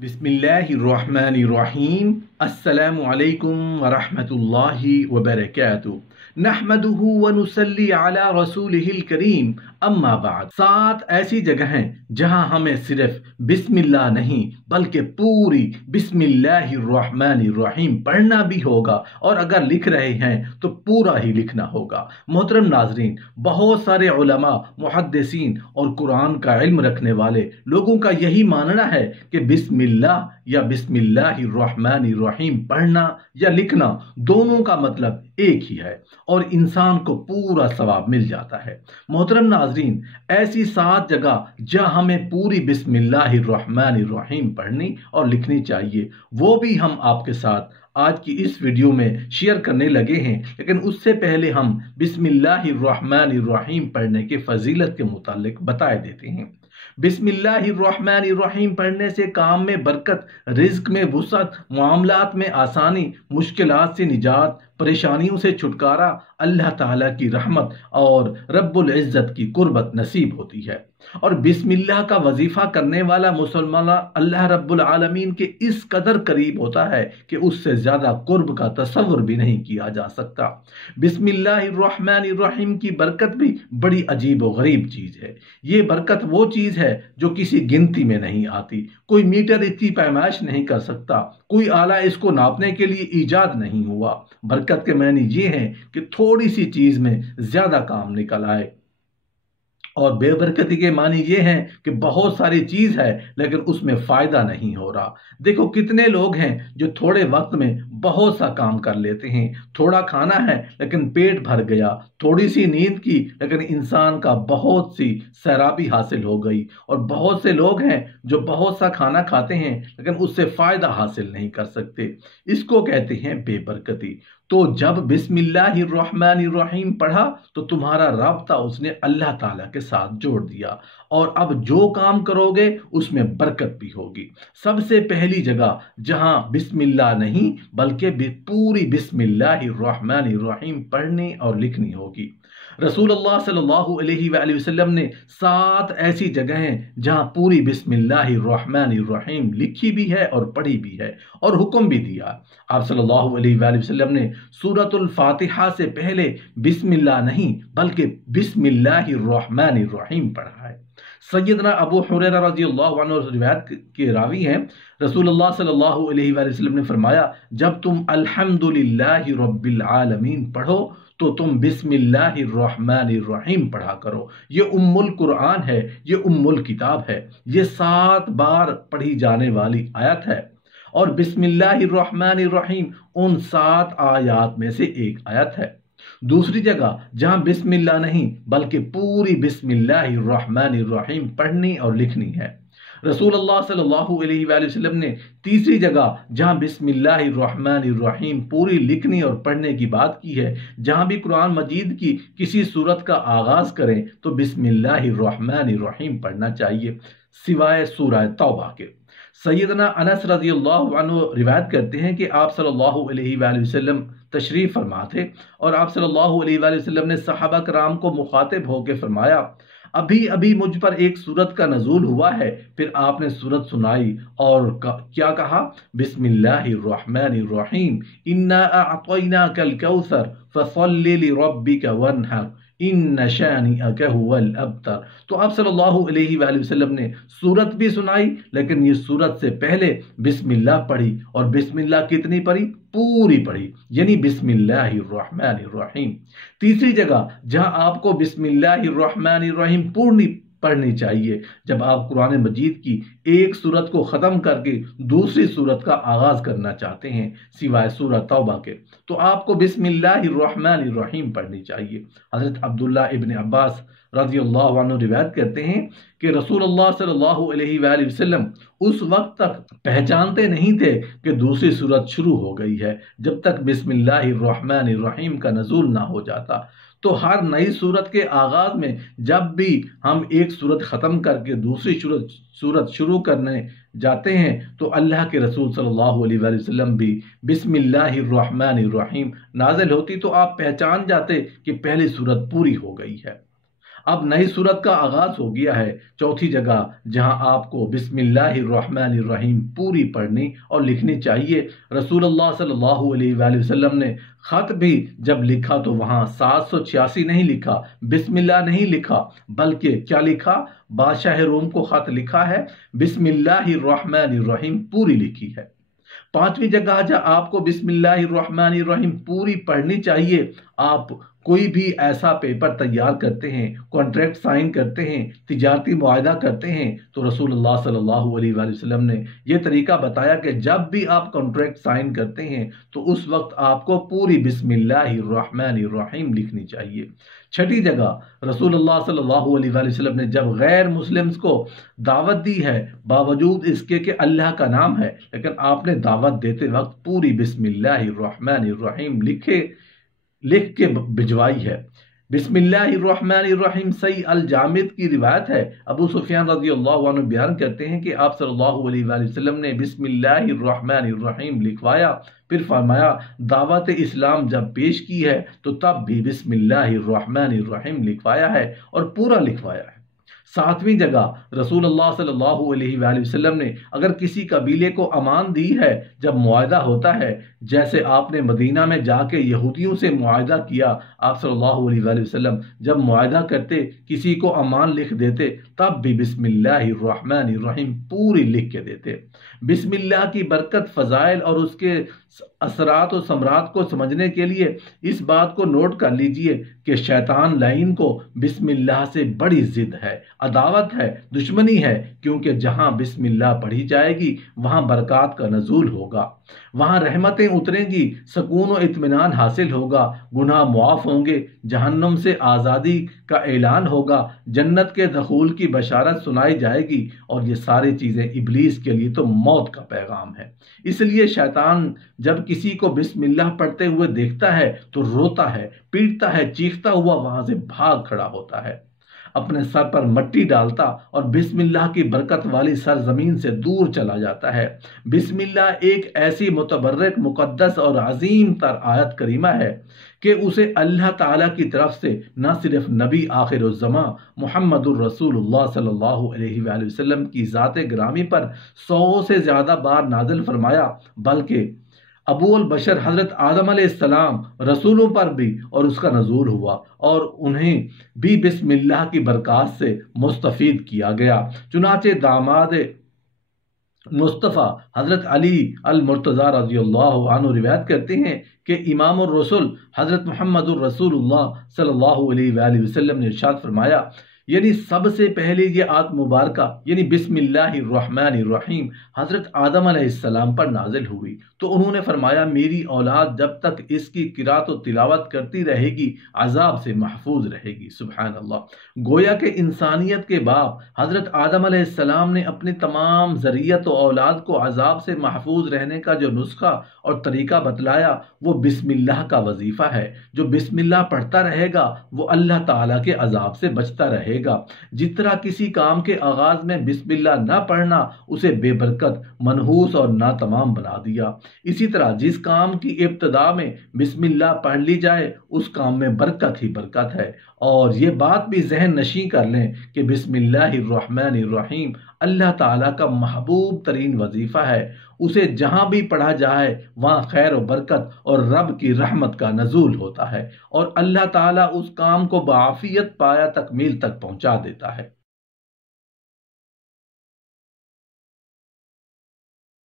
बिस्मिल्लाहिर्रहमानिर्रहीम। अस्सलामु अलैकुम वरहमतुल्लाहि वबरकातुहू। नहमदुहु व नुसल्ली अला रसूलिहिल करीम। अम्मा बाद। 7 ऐसी जगह हैं जहां हमें सिर्फ बिस्मिल्लाह नहीं बल्कि पूरी बिस्मिल्लाहिर्रहमानिर्रहीम पढ़ना भी होगा, और अगर लिख रहे हैं तो पूरा ही लिखना होगा। मोहतरम नाजरीन, बहुत सारे उलमा, मुहद्दिसीन और कुरान का इल्म रखने वाले लोगों का यही मानना है कि बिस्मिल्लाह या बिस्मिल्लाहिर्रहमानिर्रहीम पढ़ना या लिखना दोनों का मतलब एक ही है और इंसान को पूरा सवाब मिल जाता है। मोहतरम नाजरीन, ऐसी 7 जगह जहां हमें पूरी बिस्मिल्लाहिर्रहमानिर्रहीम पढ़नी और लिखनी चाहिए, वो भी हम आपके साथ आज की इस वीडियो में शेयर करने लगे हैं। लेकिन उससे पहले हम बिस्मिल्लाहिर्रहमानिर्रहीम पढ़ने के फजीलत के मुतालिक बताए देते हैं। बिस्मिल्लाहिर्रहमानिर्रहीम पढ़ने से काम में बरकत, रिज्क में वुसअत, मामलात में आसानी, मुश्किलात से निजात, परेशानियों से छुटकारा, अल्लाह ताला की रहमत और रब्बुल इज्जत की कुर्बत नसीब होती है। और बिस्मिल्लाह का वजीफा करने वाला मुसलमान अल्लाह रब्बुल आलमीन के इस कदर करीब होता है कि उससे ज्यादा कुर्ब का तसव्वुर भी नहीं किया जा सकता। बिस्मिल्लाहिर्रहमानिर्रहीम की बरकत भी बड़ी अजीब व गरीब चीज है। ये बरकत वो चीज है जो किसी गिनती में नहीं आती। कोई मीटर इसकी पैमाइश नहीं कर सकता, कोई आला इसको नापने के लिए ईजाद नहीं हुआ। बरकत के मायने ये हैं कि थोड़ी सी चीज में ज्यादा काम निकल आए, और बेबरकती के मानी ये हैं कि बहुत सारी चीज है लेकिन उसमें फायदा नहीं हो रहा। देखो कितने लोग हैं जो थोड़े वक्त में बहुत सा काम कर लेते हैं। थोड़ा खाना है लेकिन पेट भर गया, थोड़ी सी नींद की लेकिन इंसान का बहुत सी सैराबी हासिल हो गई। और बहुत से लोग हैं जो बहुत सा खाना खाते हैं लेकिन उससे फायदा हासिल नहीं कर सकते। इसको कहते हैं बेबरकती। तो जब बिस्मिल्लाहिर्रहमानिर्रहीम पढ़ा तो तुम्हारा राब्ता उसने अल्लाह ताला के साथ जोड़ दिया, और अब जो काम करोगे उसमें बरकत भी होगी। सबसे पहली जगह जहां बिस्मिल्लाह नहीं बल्कि पूरी बिस्मिल्लाहिर्रहमानिर्रहीम पढ़नी और लिखनी होगी। रसूलुल्लाह सल्लल्लाहु अलैहि वसल्लम ने 7 ऐसी जगह हैं जहां पूरी बिस्मिल्लाहिर्रहमानिर्रहीम लिखी भी है और पढ़ी भी है और हुक्म भी दिया। आप सल्लल्लाहु अलैहि वसल्लम ने सूरतुल फातिहा से पहले बिस्मिल्लाह नहीं बल्कि बिस्मिल्लाहिर्रहमानिर्रहीम पढ़ा है। सैयदना अबू हुरैरा रज़ियल्लाहु अन्हु रिवायत के रावी हैं, रसूलुल्लाह सल्लल्लाहु अलैहि वसल्लम ने फरमाया, जब तुम अल्हम्दुलिल्लाहि रब्बिल आलमीन पढ़ो तो तुम बिस्मिल्लाहिर्रहमानिर्रहीम पढ़ा करो। ये उम्मुल कुरान है, ये उम्मुल किताब है। ये 7 बार पढ़ी जाने वाली आयत है, और बिस्मिल्लाहिर्रहमानिर्रहीम उन 7 आयत में से एक आयत है। दूसरी जगह जहां बिस्मिल्लाह नहीं बल्कि पूरी बिस्मिल्लाहिर्रहमानिर्रहीम पढ़नी और लिखनी है। रसूलुल्लाह सल्लल्लाहु अलैहि वसल्लम ने तीसरी जगह जहां बिस्मिल्लाहिर्रहमानिर्रहीम पूरी लिखनी और पढ़ने की बात की है, जहां भी कुरान मजीद की किसी सूरत का आगाज करें तो बिस्मिल्लाहिर्रहमानिर्रहीम पढ़ना चाहिए, सिवाय सूरह तौबा के। सैयदना अनस रज़ियल्लाहु अन्हु रिवायत करते हैं कि आप सल्लल्लाहु अलैहि वसल्लम तशरीफ फरमा थे, और आप सल्लल्लाहु अलैहि वसल्लम ने सहाबा कराम को मुखातिब होकर फरमाया, अभी अभी मुझ पर एक सूरत का नजूल हुआ है। फिर आपने सूरत सुनाई और क्या कहा, बिस्मिल्लाहिर्रहमानिर्रहीम, इन्ना अअतैनाकल कौसर फसल्लि लिरब्बिका वन्हर, इन्ना शानिअका हुवल अब्तर। तो आप सल्लल्लाहु अलैहि वसल्लम ने सूरत भी सुनाई, लेकिन ये सूरत से पहले बिस्मिल्लाह पढ़ी, और बिस्मिल्लाह कितनी पढ़ी, पूरी पढ़ी, यानी बिस्मिल्लाहिर्रहमानिर्रहीम। तीसरी जगह जहां आपको बिस्मिल्लाहिर्रहमानिर्रहीम पूरी पढ़नी चाहिए, जब आप कुरान मजीद की एक सूरत को ख़त्म करके दूसरी सूरत का आगाज़ करना चाहते हैं, सिवाय सूरह तौबा के, तो आपको बिस्मिल्लाहिर्रहमानिर्रहीम पढ़नी चाहिए। हज़रत अब्दुल्लाह इब्न अब्बास रज़ियल्लाहु अन्हु रिवायत करते हैं कि रसूलुल्लाह सल्लल्लाहु अलैहि वसल्लम उस वक्त तक पहचानते नहीं थे कि दूसरी सूरत शुरू हो गई है, जब तक बिस्मिल्लाहिर्रहमानिर्रहीम का नज़ूल ना हो जाता। तो हर नई सूरत के आगाज में जब भी हम एक सूरत ख़त्म करके दूसरी सूरत शुरू करने जाते हैं तो अल्लाह के रसूल सल्लल्लाहु अलैहि वसल्लम भी बिस्मिल्लाहिर्रहमानिर्रहीम नाज़िल होती तो आप पहचान जाते कि पहली सूरत पूरी हो गई है। اب نئی صورت کا آغاز ہو گیا ہے۔ چوتھی جگہ جہاں آپ کو بسم اللہ الرحمن الرحیم پوری پڑھنی اور لکھنی چاہیے۔ رسول اللہ صلی اللہ علیہ وآلہ وسلم نے خط بھی جب لکھا تو وہاں 786 نہیں لکھا، بسم اللہ نہیں لکھا، بلکہ کیا لکھا؟ بادشاہ روم کو خط لکھا ہے، بسم اللہ الرحمن الرحیم پوری لکھی ہے۔ پانچویں جگہ جہاں آپ کو بسم اللہ الرحمن الرحیم پوری پڑھنی چاہیے، آپ کوئی بھی ایسا پیپر تیار کرتے ہیں، کانٹریکٹ سائن کرتے ہیں، تجارتی معاہدہ کرتے ہیں، تو رسول اللہ صلی اللہ علیہ وآلہ وسلم نے یہ طریقہ بتایا کہ جب بھی آپ کانٹریکٹ سائن کرتے ہیں تو اس وقت آپ کو پوری بسم اللہ الرحمن الرحیم لکھنی چاہیے۔ چھٹی جگہ رسول اللہ صلی اللہ علیہ وآلہ وسلم نے جب غیر مسلمز کو دعوت دی ہے، باوجود اس کے کہ اللہ کا نام ہے، لیکن آپ نے دعوت دیتے وقت پوری بسم اللہ الرحمن الرحیم لکھ کے بھجوائی ہے۔ بسم اللہ الرحمن الرحیم صحیح الجامد کی روایت ہے، ابو سفیان رضی اللہ عنہ بیان کرتے ہیں کہ آپ صلی اللہ علیہ وآلہ وسلم نے بسم اللہ الرحمن الرحیم لکھوایا، پھر فرمایا دعوت اسلام جب پیش کی ہے تو تب بھی بسم اللہ الرحمن الرحیم لکھوایا ہے اور پورا لکھوایا ہے۔ ساتویں جگہ رسول اللہ صلی اللہ علیہ وآلہ وسلم نے اگر کسی قبیلے کو امان دی ہے، جب معاہدہ ہوتا ہے، جیسے آپ نے مدینہ میں جا کے یہودیوں سے معاہدہ کیا، آپ صلی اللہ علیہ وآلہ وسلم جب معاہدہ کرتے، کسی کو امان لکھ دیتے، تب بھی بسم اللہ الرحمن الرحیم پوری لکھ کے دیتے۔ بسم اللہ کی برکت، فضائل اور اس کے اثرات و ثمرات کو سمجھنے کے لیے اس بات کو نوٹ کر لیجئے کہ شیطان لعین کو بسم اللہ سے بڑی ضد ہے، عداوت ہے، دشمنی ہے، کیونکہ جہاں بسم اللہ پڑھی جائے گی وہاں برکات کا نزول ہوگا، وہاں رحمتیں اتریں گی، سکون و اطمینان حاصل ہوگا، گناہ معاف ہوں گے، جہنم سے آزادی کا اعلان ہوگا، جنت کے دخول کی بشارت سنائی جائے گی، اور یہ ساری چیزیں ابلیس کے لیے تو موت کا پیغام ہے۔ اس لیے شیطان جب کسی کو بسم اللہ پڑھتے ہوئے دیکھتا ہے تو روتا ہے، پیٹتا ہے، چیختا ہوا وہاں سے بھاگ کھڑا ہوتا ہے، اپنے سر پر مٹی ڈالتا اور بسم اللہ کی برکت والی سرزمین سے دور چلا جاتا ہے۔ بسم اللہ ایک ایسی متبرک، مقدس اور عظیم تر آیت کریمہ ہے کہ اسے اللہ تعالیٰ کی طرف سے نہ صرف نبی آخر الزماں محمد الرسول اللہ صلی اللہ علیہ وآلہ وسلم کی ذات گرامی پر 100 سے زیادہ بار نازل فرمایا، بلکہ ابو البشر حضرت آدم علیہ السلام رسولوں پر بھی اور اس کا نزول ہوا اور انہیں بھی بسم اللہ کی برکات سے مستفید کیا گیا۔ چنانچہ داماد مصطفیٰ حضرت علی المرتضیٰ رضی اللہ عنہ روایت کرتے ہیں کہ امام الرسل حضرت محمد الرسول اللہ صلی اللہ علیہ وآلہ وسلم نے ارشاد فرمایا، یعنی سب سے پہلے یہ آیت مبارکہ یعنی بسم اللہ الرحمن الرحیم حضرت آدم علیہ السلام پر نازل ہوئی تو انہوں نے فرمایا میری اولاد جب تک اس کی قرات و تلاوت کرتی رہے گی عذاب سے محفوظ رہے گی۔ سبحان اللہ۔ گویا کہ انسانیت کے باپ حضرت آدم علیہ السلام نے اپنی تمام ذریت و اولاد کو عذاب سے محفوظ رہنے کا جو نسخہ اور طریقہ بتلایا وہ بسم اللہ کا وظیفہ ہے۔ جو بسم اللہ پڑھتا رہے گا وہ اللہ تعالیٰ کے عذاب سے بچتا رہے گا۔ جس طرح کسی کام کے آغاز میں بسم اللہ نہ پڑھنا اسے بے برکت، منحوس اور ناتمام بنا دیا، اسی طرح جس کام کی ابتدا میں بسم اللہ پڑھ لی جائے اس کام میں برکت ہی برکت ہے۔ اور یہ بات بھی ذہن نشین کر لیں کہ بسم اللہ الرحمن الرحیم اللہ تعالیٰ کا محبوب ترین وظیفہ ہے، اسے جہاں بھی پڑھا جائے وہاں خیر و برکت اور رب کی رحمت کا نزول ہوتا ہے اور اللہ تعالیٰ اس کام کو بعافیت پایا تکمیل تک پہنچا دیتا ہے۔